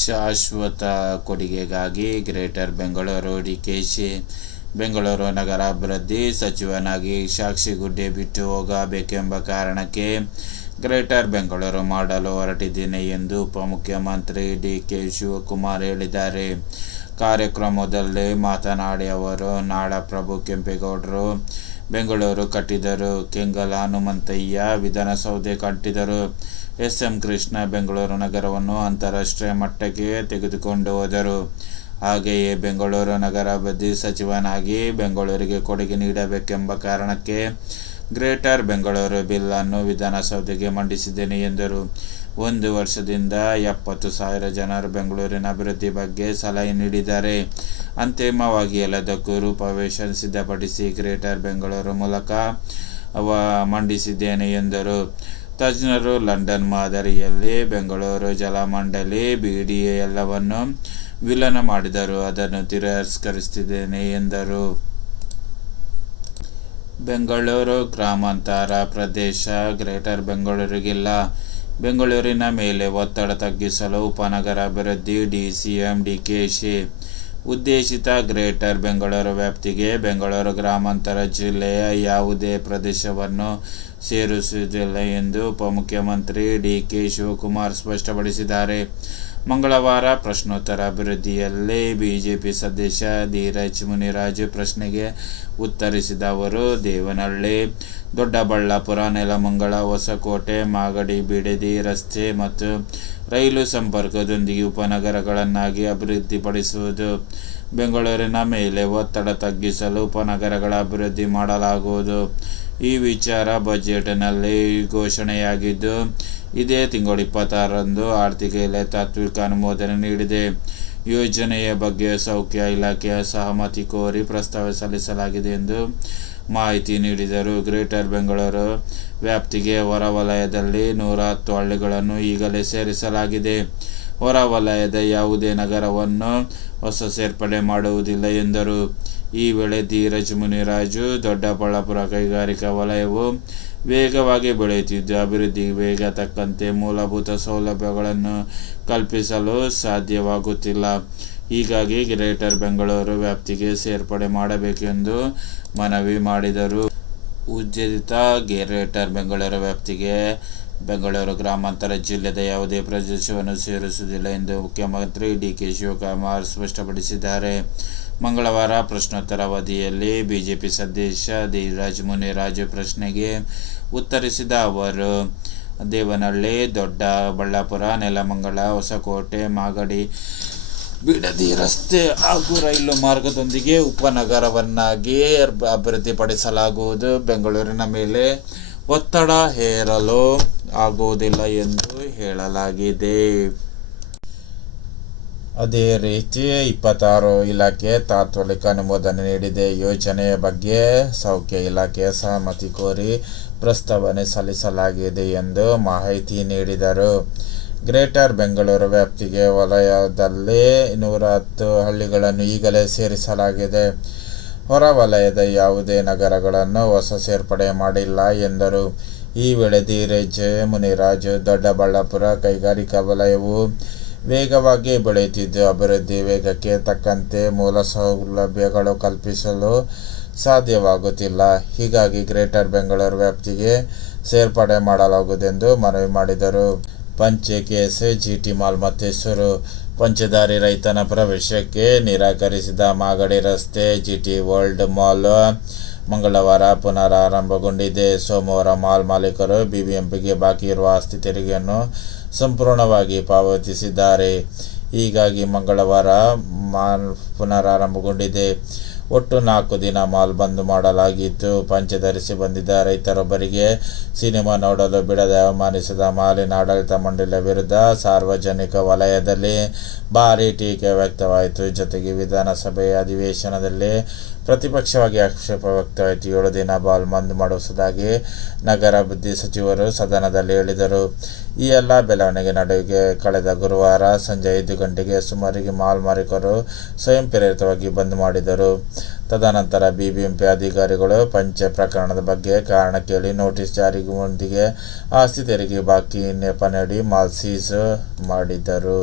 ಶಾಶ್ವತ ಕೊಡುಗೆಗಾಗಿ ಗ್ರೇಟರ್ ಬೆಂಗಳೂರು ಡಿಕೆಶಿ. ಬೆಂಗಳೂರು ನಗರಾಭಿವೃದ್ಧಿ ಸಚಿವನಾಗಿ ಸಾಕ್ಷಿಗುಡ್ಡೆ ಬಿಟ್ಟು ಹೋಗಬೇಕೆಂಬ ಕಾರಣಕ್ಕೆ ಗ್ರೇಟರ್ ಬೆಂಗಳೂರು ಮಾಡಲು ಹೊರಟಿದ್ದೇನೆ ಎಂದು ಉಪಮುಖ್ಯಮಂತ್ರಿ ಡಿಕೆ ಶಿವಕುಮಾರ್ ಹೇಳಿದ್ದಾರೆ. ಕಾರ್ಯಕ್ರಮದಲ್ಲಿ ಮಾತನಾಡಿ ಅವರು, ನಾಡಪ್ರಭು ಕೆಂಪೇಗೌಡರು ಬೆಂಗಳೂರು ಕಟ್ಟಿದರು, ಕೆಂಗಲ್ ಹನುಮಂತಯ್ಯ ವಿಧಾನಸೌಧ ಕಟ್ಟಿದರು, ಎಸ್.ಎಂ. ಕೃಷ್ಣ ಬೆಂಗಳೂರು ನಗರವನ್ನು ಅಂತಾರಾಷ್ಟ್ರೀಯ ಮಟ್ಟಕ್ಕೆ ತೆಗೆದುಕೊಂಡು ಹೋದರು. ಹಾಗೆಯೇ ಬೆಂಗಳೂರು ನಗರಾಭಿವೃದ್ಧಿ ಸಚಿವನಾಗಿ ಬೆಂಗಳೂರಿಗೆ ಕೊಡುಗೆ ನೀಡಬೇಕೆಂಬ ಕಾರಣಕ್ಕೆ ಗ್ರೇಟರ್ ಬೆಂಗಳೂರು ಬಿಲ್ ಅನ್ನು ವಿಧಾನಸೌಧಕ್ಕೆ ಮಂಡಿಸಿದ್ದೇನೆ ಎಂದರು. 1 ವರ್ಷದಿಂದ 70,000 ಜನರು ಬೆಂಗಳೂರಿನ ಅಭಿವೃದ್ಧಿ ಬಗ್ಗೆ ಸಲಹೆ ನೀಡಿದ್ದಾರೆ. ಅಂತಿಮವಾಗಿ ಎಲ್ಲದಕ್ಕೂ ರೂಪುರೇಷೆ ಸಿದ್ಧಪಡಿಸಿ ಗ್ರೇಟರ್ ಬೆಂಗಳೂರು ಮೂಲಕ ಮಂಡಿಸಿದ್ದೇನೆ ಎಂದರು. ತಜ್ಞರು ಲಂಡನ್ ಮಾದರಿಯಲ್ಲಿ ಬೆಂಗಳೂರು ಜಲಮಂಡಳಿ, ಬಿಡಿಎ ಎಲ್ಲವನ್ನೂ ವಿಲೀನ ಮಾಡಿದರೂ ಅದನ್ನು ತಿರಸ್ಕರಿಸುತ್ತೇನೆ ಎಂದರು. ಬೆಂಗಳೂರು ಗ್ರಾಮಾಂತರ ಪ್ರದೇಶ ಗ್ರೇಟರ್ ಬೆಂಗಳೂರಿಗಿಲ್ಲ. ಬೆಂಗಳೂರಿನ ಮೇಲೆ ಒತ್ತಡ ತಗ್ಗಿಸಲು ಉಪನಗರಾಭಿವೃದ್ಧಿ ಡಿಸಿಎಂ ಡಿಕೆಶಿ ಉದ್ದೇಶಿತ ಗ್ರೇಟರ್ ಬೆಂಗಳೂರು ವ್ಯಾಪ್ತಿಗೆ ಬೆಂಗಳೂರು ಗ್ರಾಮಾಂತರ ಜಿಲ್ಲೆಯ ಯಾವುದೇ ಪ್ರದೇಶವನ್ನು ಸೇರಿಸುವುದಿಲ್ಲ ಎಂದು ಉಪಮುಖ್ಯಮಂತ್ರಿ ಡಿಕೆ ಶಿವಕುಮಾರ್ ಸ್ಪಷ್ಟಪಡಿಸಿದ್ದಾರೆ. ಮಂಗಳವಾರ ಪ್ರಶ್ನೋತ್ತರ ಅವಧಿಯಲ್ಲಿ ಬಿಜೆಪಿ ಸದಸ್ಯ ಧೀರಜ್ ಮುನಿರಾಜು ಪ್ರಶ್ನೆಗೆ ಉತ್ತರಿಸಿದ ಅವರು, ದೇವನಹಳ್ಳಿ, ದೊಡ್ಡಬಳ್ಳಾಪುರ, ನೆಲಮಂಗಲ, ಹೊಸಕೋಟೆ, ಮಾಗಡಿ, ಬಿಡದಿ ರಸ್ತೆ ಮತ್ತು ರೈಲು ಸಂಪರ್ಕದೊಂದಿಗೆ ಉಪನಗರಗಳನ್ನಾಗಿ ಅಭಿವೃದ್ಧಿಪಡಿಸುವುದು. ಬೆಂಗಳೂರಿನ ಮೇಲೆ ಒತ್ತಡ ತಗ್ಗಿಸಲು ಉಪನಗರಗಳ ಅಭಿವೃದ್ಧಿ ಮಾಡಲಾಗುವುದು. ಈ ವಿಚಾರ ಬಜೆಟ್ನಲ್ಲಿ ಘೋಷಣೆಯಾಗಿದ್ದು, ಇದೇ ತಿಂಗಳು 26ರಂದು ಆರ್ಥಿಕ ಇಲಾಖೆ ತಾತ್ವಿಕ ಅನುಮೋದನೆ ನೀಡಿದೆ. ಯೋಜನೆಯ ಬಗ್ಗೆ ಸೌಖ್ಯ ಇಲಾಖೆಯ ಸಹಮತಿ ಕೋರಿ ಪ್ರಸ್ತಾವ ಸಲ್ಲಿಸಲಾಗಿದೆ ಎಂದು ಮಾಹಿತಿ ನೀಡಿದರು. ಗ್ರೇಟರ್ ಬೆಂಗಳೂರು ವ್ಯಾಪ್ತಿಗೆ ಹೊರವಲಯದಲ್ಲಿ 110 ಹಳ್ಳಿಗಳನ್ನು ಈಗಲೇ ಸೇರಿಸಲಾಗಿದೆ. ಹೊರವಲಯದ ಯಾವುದೇ ನಗರವನ್ನು ಹೊಸ ಸೇರ್ಪಡೆ ಮಾಡುವುದಿಲ್ಲ ಎಂದರು. ಈ ವೇಳೆ ಧೀರಜ್ ಮುನಿರಾಜು, ದೊಡ್ಡಬಳ್ಳಾಪುರ ಕೈಗಾರಿಕಾ ವಲಯವು ವೇಗವಾಗಿ ಬೆಳೆಯುತ್ತಿದ್ದು, ಅಭಿವೃದ್ಧಿಗೆ ವೇಗ ತಕ್ಕಂತೆ ಮೂಲಭೂತ ಸೌಲಭ್ಯಗಳನ್ನು ಕಲ್ಪಿಸಲು ಸಾಧ್ಯವಾಗುತ್ತಿಲ್ಲ. ಹೀಗಾಗಿ ಗ್ರೇಟರ್ ಬೆಂಗಳೂರು ವ್ಯಾಪ್ತಿಗೆ ಸೇರ್ಪಡೆ ಮಾಡಬೇಕೆಂದು ಮನವಿ ಮಾಡಿದರು. ಉದ್ದೇಶಿತ ಗ್ರೇಟರ್ ಬೆಂಗಳೂರು ವ್ಯಾಪ್ತಿಗೆ ಬೆಂಗಳೂರು ಗ್ರಾಮಾಂತರ ಜಿಲ್ಲೆಯ ಯಾವುದೇ ಪ್ರದೇಶವನ್ನು ಸೇರಿಸುವುದಿಲ್ಲ ಎಂದು ಮುಖ್ಯಮಂತ್ರಿ ಡಿಕೆ ಶಿವಕುಮಾರ್ ಸ್ಪಷ್ಟಪಡಿಸಿದ್ದಾರೆ. ಮಂಗಳವಾರ ಪ್ರಶ್ನೋತ್ತರ ಅವಧಿಯಲ್ಲಿ ಬಿಜೆಪಿ ಸದಸ್ಯ ಧೀರಜ್ ಮುನಿರಾಜು ಪ್ರಶ್ನೆಗೆ ಉತ್ತರಿಸಿದ ಅವರು, ದೇವನಹಳ್ಳಿ, ದೊಡ್ಡಬಳ್ಳಾಪುರ, ನೆಲಮಂಗಲ, ಹೊಸಕೋಟೆ, ಮಾಗಡಿ, ಬಿಡದಿ ರಸ್ತೆ ಹಾಗೂ ರೈಲು ಮಾರ್ಗದೊಂದಿಗೆ ಉಪನಗರವನ್ನಾಗಿ ಅಭಿವೃದ್ಧಿಪಡಿಸಲಾಗುವುದು. ಬೆಂಗಳೂರಿನ ಮೇಲೆ ಒತ್ತಡ ಹೇರಲು ಆಗುವುದಿಲ್ಲ ಎಂದು ಹೇಳಲಾಗಿದೆ. ಅದೇ ರೀತಿ 26 ಇಲಾಖೆ ತಾತ್ಕಾಲಿಕ ಅನುಮೋದನೆ ನೀಡಿದೆ. ಯೋಜನೆಯ ಬಗ್ಗೆ ಸೌಖ್ಯ ಇಲಾಖೆಯ ಸಹಮತಿ ಕೋರಿ ಪ್ರಸ್ತಾವನೆ ಸಲ್ಲಿಸಲಾಗಿದೆ ಎಂದು ಮಾಹಿತಿ ನೀಡಿದರು. ಗ್ರೇಟರ್ ಬೆಂಗಳೂರು ವ್ಯಾಪ್ತಿಗೆ ವಲಯದಲ್ಲಿ 110 ಹಳ್ಳಿಗಳನ್ನು ಈಗಲೇ ಸೇರಿಸಲಾಗಿದೆ. ಹೊರವಲಯದ ಯಾವುದೇ ನಗರಗಳನ್ನು ಹೊಸ ಸೇರ್ಪಡೆ ಮಾಡಿಲ್ಲ ಎಂದರು. ಈ ವೇಳೆ ಧೀರಜ್ ಮುನಿರಾಜು, ದೊಡ್ಡಬಳ್ಳಾಪುರ ಕೈಗಾರಿಕಾ ವಲಯವು ವೇಗವಾಗಿ ಬೆಳೆಯುತ್ತಿದ್ದು, ಅಭಿವೃದ್ಧಿ ವೇಗಕ್ಕೆ ತಕ್ಕಂತೆ ಮೂಲ ಸೌಲಭ್ಯಗಳು ಕಲ್ಪಿಸಲು ಸಾಧ್ಯವಾಗುತ್ತಿಲ್ಲ. ಹೀಗಾಗಿ ಗ್ರೇಟರ್ ಬೆಂಗಳೂರು ವ್ಯಾಪ್ತಿಗೆ ಸೇರ್ಪಡೆ ಮಾಡಲಾಗುವುದೆಂದು ಮನವಿ ಮಾಡಿದರು. ಪಂಚೆ ಕೇಸ್, ಜಿಟಿ ಮಾಲ್ ಮತ್ತೇಶ್ವರು. ಪಂಚೆದಾರಿ ರೈತನ ಪ್ರವೇಶಕ್ಕೆ ನಿರಾಕರಿಸಿದ ಮಾಗಡಿ ರಸ್ತೆ ಜಿಟಿ ವರ್ಲ್ಡ್ ಮಾಲ್ ಮಂಗಳವಾರ ಪುನರಾರಂಭಗೊಂಡಿದೆ. ಸೋಮವಾರ ಮಾಲ್ ಮಾಲೀಕರು ಬಿಬಿಎಂಪಿಗೆ ಬಾಕಿ ಇರುವ ಆಸ್ತಿ ತೆರಿಗೆಯನ್ನು ಸಂಪೂರ್ಣವಾಗಿ ಪಾವತಿಸಿದ್ದಾರೆ. ಹೀಗಾಗಿ ಮಂಗಳವಾರ ಮಾಲ್ ಪುನರಾರಂಭಗೊಂಡಿದೆ. ಒಟ್ಟು 4 ದಿನ ಮಾಲ್ ಬಂದ್ ಮಾಡಲಾಗಿತ್ತು. ಪಂಚೆ ಧರಿಸಿ ಬಂದಿದ್ದ ರೈತರೊಬ್ಬರಿಗೆ ಸಿನಿಮಾ ನೋಡಲು ಬಿಡದೆ ಅವಮಾನಿಸಿದ ಮಾಲಿನ ಆಡಳಿತ ಮಂಡಳಿಯ ವಿರುದ್ಧ ಸಾರ್ವಜನಿಕ ವಲಯದಲ್ಲಿ ಭಾರೀ ಟೀಕೆ ವ್ಯಕ್ತವಾಯಿತು. ಜೊತೆಗೆ ವಿಧಾನಸಭೆಯ ಅಧಿವೇಶನದಲ್ಲಿ ಪ್ರತಿಪಕ್ಷವಾಗಿ ಆಕ್ಷೇಪ ವ್ಯಕ್ತವಾಯಿತು. 7 ದಿನ ಮಾಲ್ ಬಂದ್ ಮಾಡುವುದಾಗಿ ನಗರಾಭಿವೃದ್ಧಿ ಸಚಿವರು ಸದನದಲ್ಲಿ ಹೇಳಿದರು. ಈ ಎಲ್ಲ ಬೆಳವಣಿಗೆ ನಡುವೆ ಕಳೆದ ಗುರುವಾರ ಸಂಜೆ 5 ಗಂಟೆಗೆ ಸುಮಾರಿಗೆ ಮಾಲ್ ಮಾಲೀಕರು ಸ್ವಯಂ ಪ್ರೇರಿತವಾಗಿ ಬಂದ್ ಮಾಡಿದರು. ತದನಂತರ ಬಿಬಿಎಂಪಿ ಅಧಿಕಾರಿಗಳು ಪಂಚೆ ಪ್ರಕರಣದ ಬಗ್ಗೆ ಕಾರಣ ಕೇಳಿ ನೋಟಿಸ್ ಜಾರಿಯೊಂದಿಗೆ ಆಸ್ತಿ ತೆರಿಗೆ ಬಾಕಿ ನೆಪ ನೀಡಿ ಮಾಲ್ ಸೀಸ್ ಮಾಡಿದರು.